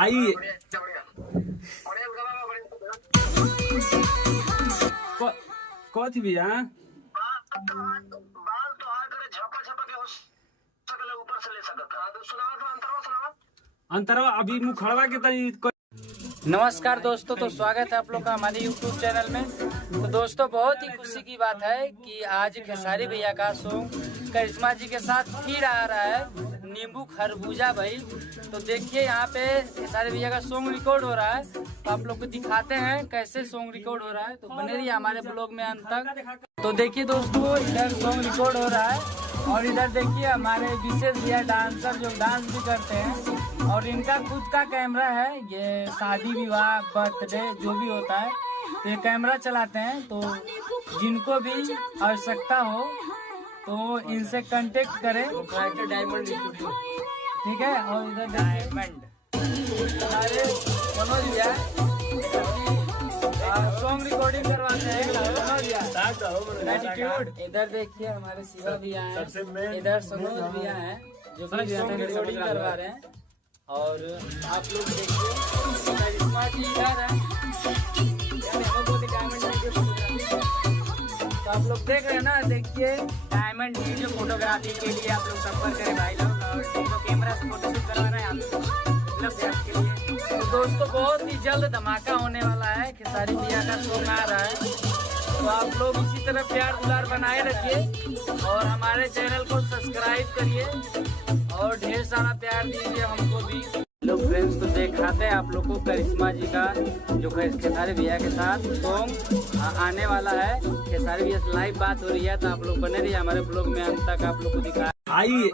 आइए कथी भैया अंतरवा अभी मुँह खड़वा के तनी। नमस्कार दोस्तों, तो स्वागत है आप लोग का हमारे YouTube चैनल में। तो दोस्तों, बहुत ही खुशी की बात है कि आज खेसारी भैया का सॉन्ग करिश्मा जी के साथ फिर आ रहा है, नींबू खरबूजा भाई। तो देखिए यहाँ पे खेसारी भैया का सॉन्ग रिकॉर्ड हो रहा है, तो आप लोग को दिखाते हैं कैसे सॉन्ग रिकॉर्ड हो रहा है। तो बने रहिए हमारे ब्लॉग में अंत तक। तो देखिए दोस्तों, इधर सॉन्ग रिकॉर्ड हो रहा है और इधर देखिए हमारे विशेष भैया डांसर जो डांस भी करते हैं, और इनका खुद का कैमरा है। ये शादी विवाह बर्थडे जो भी होता है तो ये कैमरा चलाते हैं। तो जिनको भी आवश्यकता हो तो इनसे कांटेक्ट करें। डायमंड स्टूडियो, ठीक है। और इधर डायमंड हमारे मनोज भैया सॉन्ग रिकॉर्डिंग करवाते हैं। इधर देखिए हमारे शिवा भैया हैं, इधर सनोज भैया हैं जो सॉन्ग रिकॉर्डिंग करवा रहे हैं। और आप लोग देखिए करिश्मा जी इधर है, तो आप लोग देख रहे हैं ना। देखिए डायमंड वीडियो फोटोग्राफी के लिए आप लोग संपर्क करें भाई लोग, और जो कैमरा से फोटोशूट करवा रहे हैं आप के लिए। तो दोस्तों, बहुत ही जल्द धमाका होने वाला है, खेसारी भैया का सॉन्ग आ रहा है। तो आप लोग इसी तरह प्यार दुलार बनाए रखिए और हमारे चैनल को सब्सक्राइब करिए और ढेर सारा प्यार दीजिए हमको भी। हेलो फ्रेंड्स, तो दिखाते हैं आप लोग को करिश्मा जी का जो खेसारी भैया के साथ सॉन्ग आने वाला है। खेसारी भैया से लाइव बात हो रही है, तो आप लोग बने रहिए हमारे ब्लॉग में अंत तक। आप लोग को दिखा आइए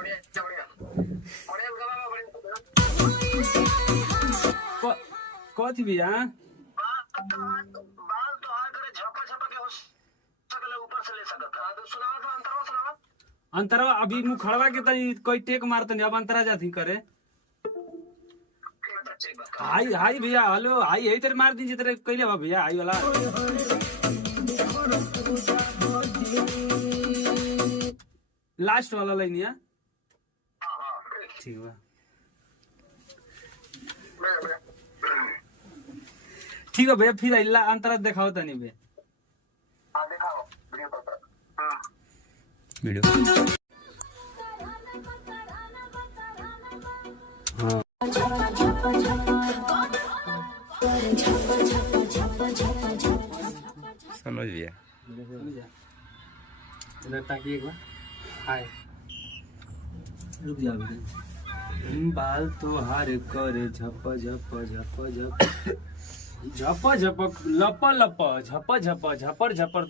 कथी भैया अंतरवा अभी मुँह खड़वा के तनी कोई टेक मारतनी। अब अंतरा जाती करे हाई हाई भैया, हेलो हाई यही तेरे मार दीजिए तेरे कैले बा भैया हाई वाला। लास्ट वाला लाइन है, ठीक बा ठीक है भैया। फिर अल्लाह अंतरा दिखाओ तनी भैया वीडियो। हाँ समझ गया। इधर ताकि एक बार हाय रुक जा। बाल तो हार करे झप झप झप झप झप झप लप लप झप झप झपर झपर।